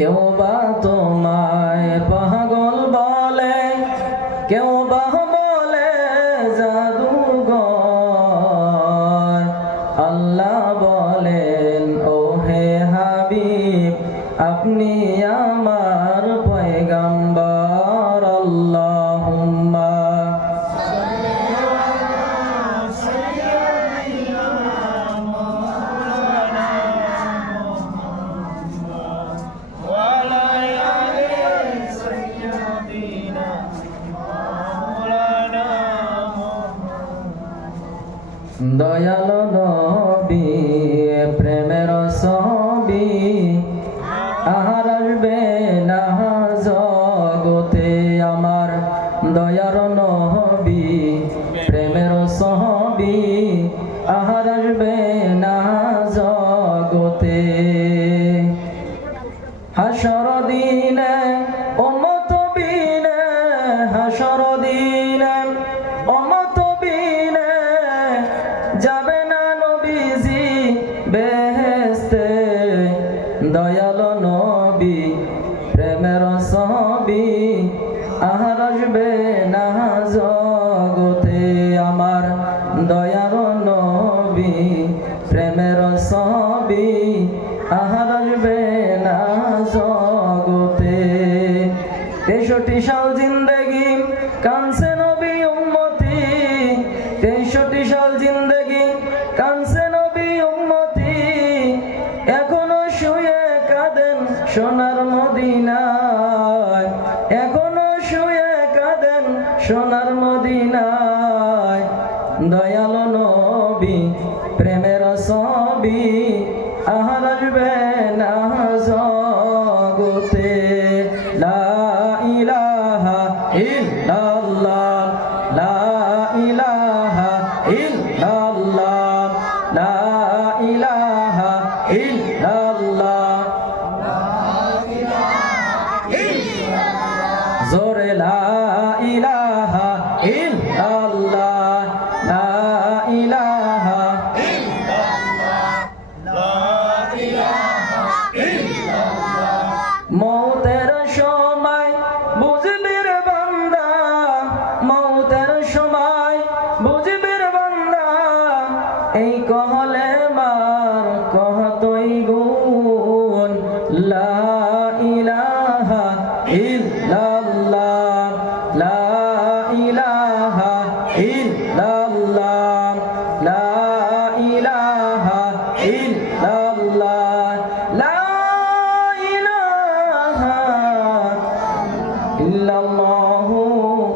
কেউ বা তোমায় পাগল বলে, কেউ বা বলে জাদুঘর। আল্লাহ বলেন ও হে হাবিব আপনি আমার পয়গম্বর। আল্লাহুম্মা দয়াল নবী প্রেমের ছবি আর আসবে না জগতে আমার। দয়ার নবী প্রেমের ছবি আর আসবে না জগতে। হাসর দিনে উম্মত বিনে, হাসর দিনে উম্মত বিনে যাবে না নবীজি বেহেশতে। দয়াল নবী প্রেমের ছবি আর আসবে না জগতে আমার। দয়ার নবী প্রেমের ছবি আর আসবে না জগতে। 63 সাল জিন্দেগি কানছে নবী উম্মতি, 63 সাল জিন্দেগি কানছে নবী উম্মতি। এখনো শুয়ে কাঁদেন সোনার মদিনায়, এখনো শুয়ে কাঁদেন সোনার মদিনায়। দয়াল নবী প্রেমের ছবি আর আসবে না জগতে। লা ইলাহা ইল্লাল্লাহ, লা ইলাহা ইল্লাল্লাহ, লা ইলাহা ইল্লাল্লাহ, জোরে লা ইলাহা ইল্লাল্লাহ, লা ইলাহা মৌতের সময় বুঝবি রে বান্দা, মৌতের সময় বুঝবি রে বান্দা। এই কহলে মার কহতই গুণ, লা ইলাহা ইল্লাল্লাহ, লা ইলাহা ইল্লাল্লাহ, লা ইলাহা ইল্লাল্লাহ, লা ইলাহা ইল্লাল্লাহ।